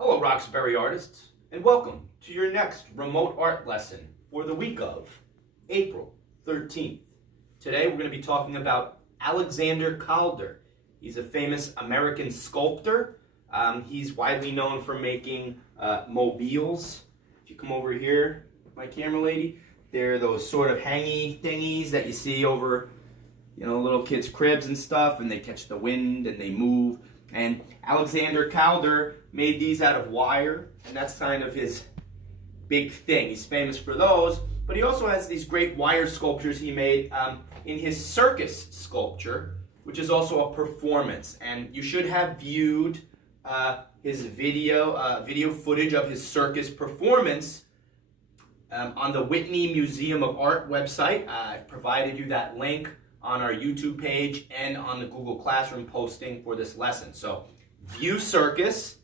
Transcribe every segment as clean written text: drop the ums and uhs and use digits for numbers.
Hello, Roxbury artists, and welcome to your next remote art lesson for the week of April 13th. Today we're going to be talking about Alexander Calder. He's a famous American sculptor. He's widely known for making mobiles. If you come over here, my camera lady, they're those sort of hangy thingies that you see over, little kids' cribs and stuff, and they catch the wind and they move. And Alexander Calder made these out of wire, and that's kind of his big thing. He's famous for those, but he also has these great wire sculptures he made in his Circus sculpture, which is also a performance. And you should have viewed his video footage of his Circus performance on the Whitney Museum of Art website. I've provided you that link on our YouTube page and on the Google Classroom posting for this lesson. So view Circus.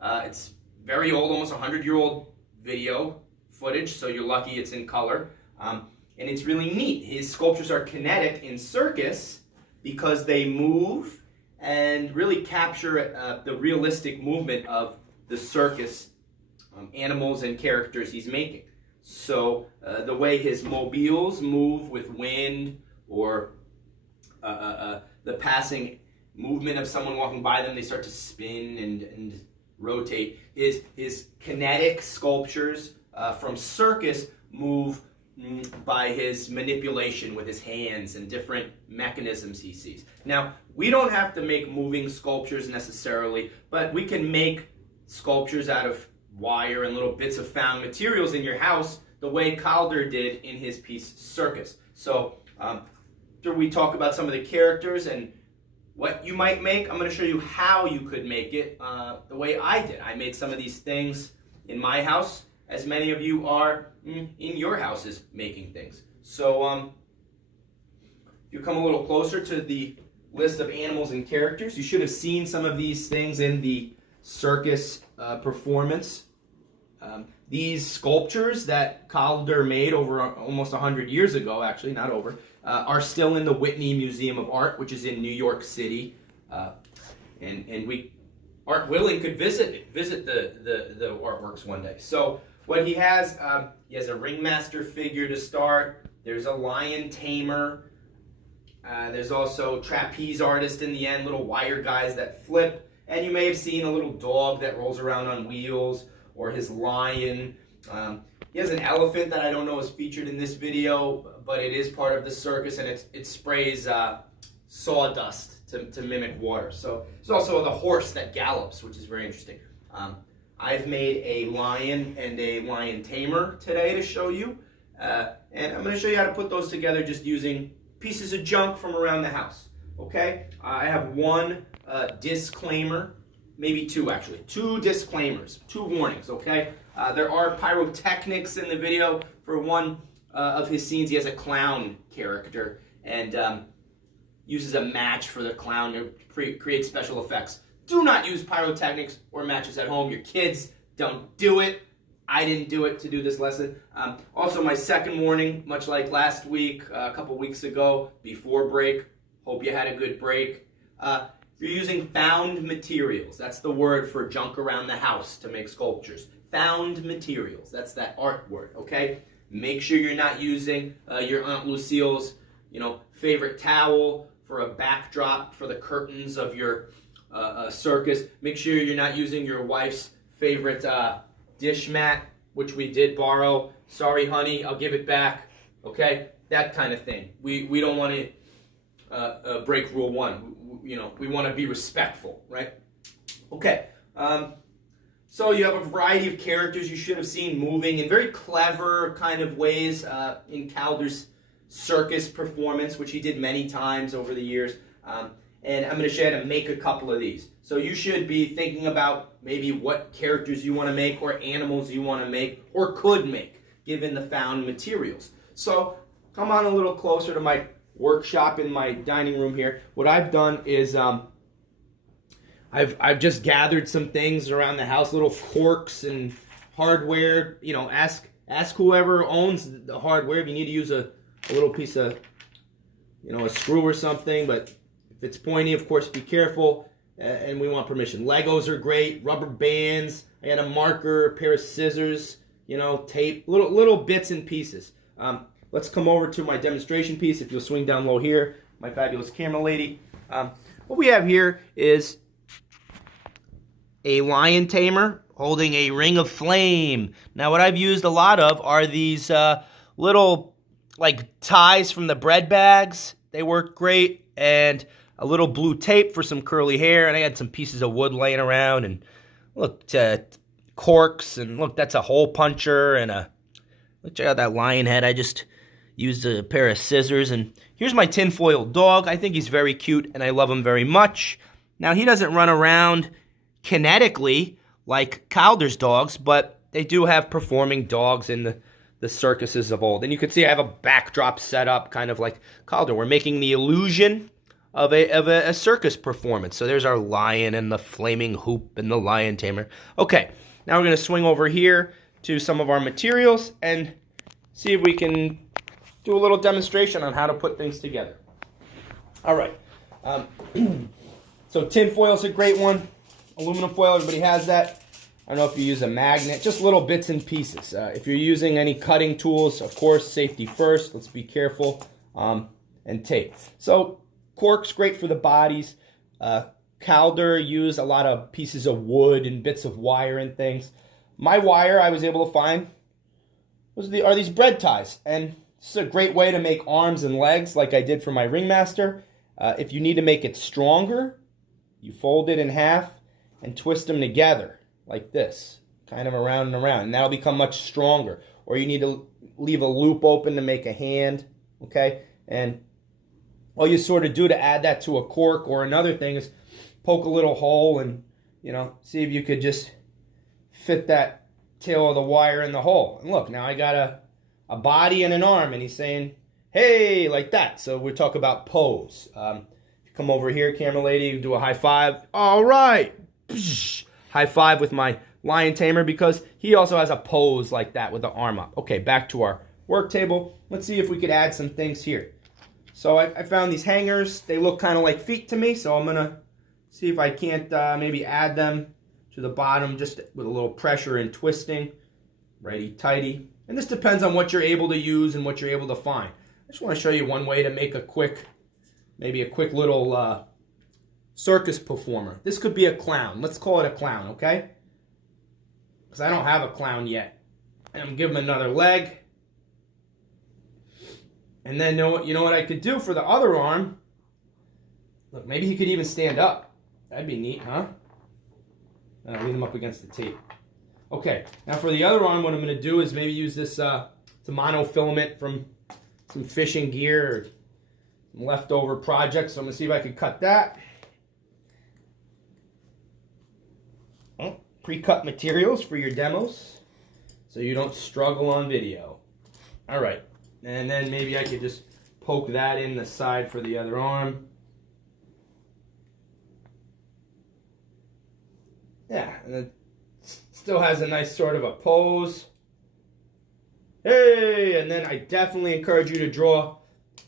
It's very old, almost 100-year-old video footage, so you're lucky it's in color. And it's really neat. His sculptures are kinetic in Circus because they move and really capture the realistic movement of the circus animals and characters he's making. So the way his mobiles move with wind, or the passing movement of someone walking by them, they start to spin and rotate. His kinetic sculptures from Circus move by his manipulation with his hands and different mechanisms he sees. Now, we don't have to make moving sculptures necessarily, but we can make sculptures out of wire and little bits of found materials in your house the way Calder did in his piece Circus. So after we talk about some of the characters and what you might make, I'm going to show you how you could make it the way I did. I made some of these things in my house, as many of you are in your houses making things. So if you come a little closer to the list of animals and characters, you should have seen some of these things in the Circus performance. These sculptures that Calder made over almost 100 years ago, actually, not over, are still in the Whitney Museum of Art, which is in New York City. And we, art willing, could visit the artworks one day. So what he has a ringmaster figure to start. There's a lion tamer. There's also trapeze artist in the end, little wire guys that flip. And you may have seen a little dog that rolls around on wheels, or his lion. He has an elephant that I don't know is featured in this video, but it is part of the circus, and it sprays sawdust to mimic water. So there's also the horse that gallops, which is very interesting. I've made a lion and a lion tamer today to show you, and I'm going to show you how to put those together just using pieces of junk from around the house. Okay, I have one disclaimer. Maybe two, actually. Two disclaimers, two warnings, okay? There are pyrotechnics in the video. For one of his scenes, he has a clown character and uses a match for the clown to create special effects. Do not use pyrotechnics or matches at home. Your kids don't do it. I didn't do it to do this lesson. Also, my second warning, much like last week, a couple weeks ago, before break. Hope you had a good break. You're using found materials. That's the word for junk around the house to make sculptures. Found materials. That's that art word, okay? Make sure you're not using your Aunt Lucille's, favorite towel for a backdrop for the curtains of your circus. Make sure you're not using your wife's favorite dish mat, which we did borrow. Sorry, honey, I'll give it back, okay? That kind of thing. We don't want to break rule one. We want to be respectful, right? Okay, so you have a variety of characters you should have seen moving in very clever kind of ways in Calder's Circus performance, which he did many times over the years. And I'm going to show you how to make a couple of these. So you should be thinking about maybe what characters you want to make or animals you want to make or could make, given the found materials. So come on a little closer to my workshop in my dining room here. What I've done is I've just gathered some things around the house, little forks and hardware. Ask whoever owns the hardware if you need to use a little piece of a screw or something. But if it's pointy, of course, be careful. and we want permission. Legos are great, rubber bands. I got a marker, a pair of scissors, tape, little bits and pieces. Let's come over to my demonstration piece. If you'll swing down low here, my fabulous camera lady. What we have here is a lion tamer holding a ring of flame. Now, what I've used a lot of are these little ties from the bread bags. They work great, and a little blue tape for some curly hair, and I had some pieces of wood laying around, and look, corks, and look, that's a hole puncher, and look, check out that lion head. I just used a pair of scissors, and here's my tinfoil dog. I think he's very cute, and I love him very much. Now, he doesn't run around kinetically like Calder's dogs, but they do have performing dogs in the circuses of old. And you can see I have a backdrop set up, kind of like Calder. We're making the illusion of a circus performance. So there's our lion and the flaming hoop and the lion tamer. Okay, now we're going to swing over here to some of our materials and see if we can do a little demonstration on how to put things together. All right. So tin foil is a great one. Aluminum foil, everybody has that. I don't know if you use a magnet, just little bits and pieces. If you're using any cutting tools, of course, safety first. Let's be careful. And tape. So cork's great for the bodies. Calder used a lot of pieces of wood and bits of wire and things. My wire I was able to find are these bread ties. And this is a great way to make arms and legs like I did for my ringmaster. If you need to make it stronger, you fold it in half and twist them together like this, kind of around and around, and that'll become much stronger. Or you need to leave a loop open to make a hand, okay? And all you sort of do to add that to a cork or another thing is poke a little hole and, see if you could just fit that tail of the wire in the hole. And look, now I got a body and an arm, and he's saying, hey, like that. So we talk about pose. Come over here, camera lady, do a high five. All right. High five with my lion tamer because he also has a pose like that with the arm up. Okay, back to our work table. Let's see if we could add some things here. So I found these hangers. They look kind of like feet to me, so I'm going to see if I can't maybe add them to the bottom just with a little pressure and twisting. Righty-tighty. And this depends on what you're able to use and what you're able to find. I just want to show you one way to make maybe a quick little circus performer. This could be a clown. Let's call it a clown, okay? Because I don't have a clown yet. And I'm going to give him another leg. And then you know what I could do for the other arm? Look, maybe he could even stand up. That'd be neat, huh? Leave him up against the tape. Okay, now for the other arm, what I'm going to do is maybe use this monofilament from some fishing gear or some leftover projects. So I'm going to see if I can cut that. Pre-cut materials for your demos so you don't struggle on video. All right, and then maybe I could just poke that in the side for the other arm. Yeah, and it still has a nice sort of a pose. Hey, and then I definitely encourage you to draw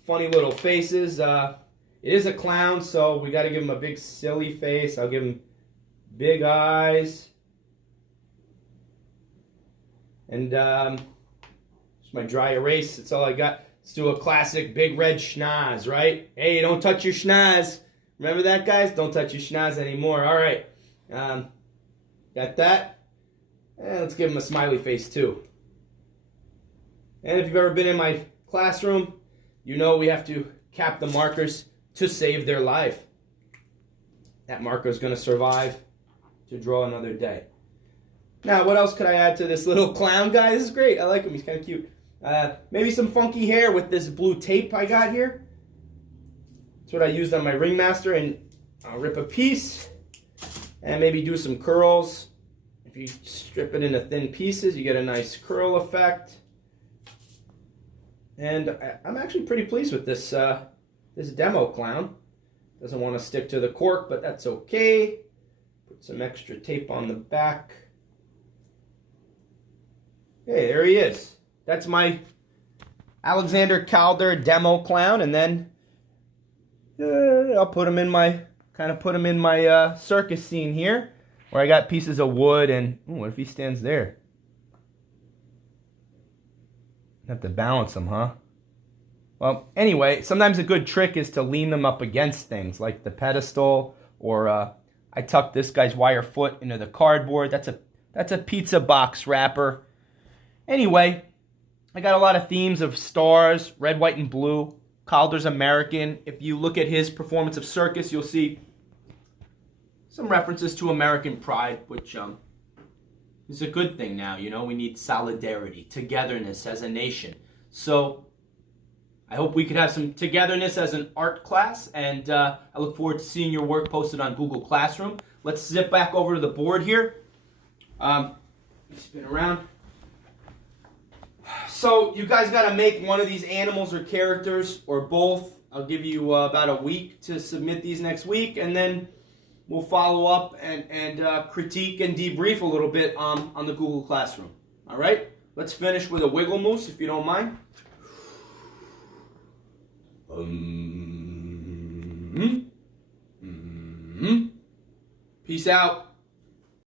funny little faces. It is a clown, so we got to give him a big silly face. I'll give him big eyes. And it's my dry erase. That's all I got. Let's do a classic big red schnoz, right? Hey, don't touch your schnoz. Remember that, guys? Don't touch your schnoz anymore. All right. Got that? And let's give him a smiley face, too. And if you've ever been in my classroom, you know we have to cap the markers to save their life. That marker is going to survive to draw another day. Now, what else could I add to this little clown guy? This is great. I like him. He's kind of cute. Maybe some funky hair with this blue tape I got here. That's what I used on my ringmaster. And I'll rip a piece and maybe do some curls. If you strip it into thin pieces, you get a nice curl effect. And I'm actually pretty pleased with this, this demo clown. Doesn't want to stick to the cork, but that's okay. Put some extra tape on the back. Hey, there he is. That's my Alexander Calder demo clown, and then I'll put him in my kind of put him in my circus scene here, where I got pieces of wood and, ooh, what if he stands there? I have to balance him, huh? Well, anyway, sometimes a good trick is to lean them up against things, like the pedestal, or I tucked this guy's wire foot into the cardboard. That's a pizza box wrapper. Anyway, I got a lot of themes of stars, red, white, and blue. Calder's American. If you look at his performance of Circus, you'll see some references to American pride, which is a good thing now. You know, we need solidarity, togetherness as a nation. So I hope we could have some togetherness as an art class, and I look forward to seeing your work posted on Google Classroom. Let's zip back over to the board here. Spin around. So you guys got to make one of these animals or characters, or both. I'll give you about a week to submit these next week, and then we'll follow up and critique and debrief a little bit on the Google Classroom. All right? Let's finish with a wiggle moose, if you don't mind. Peace out.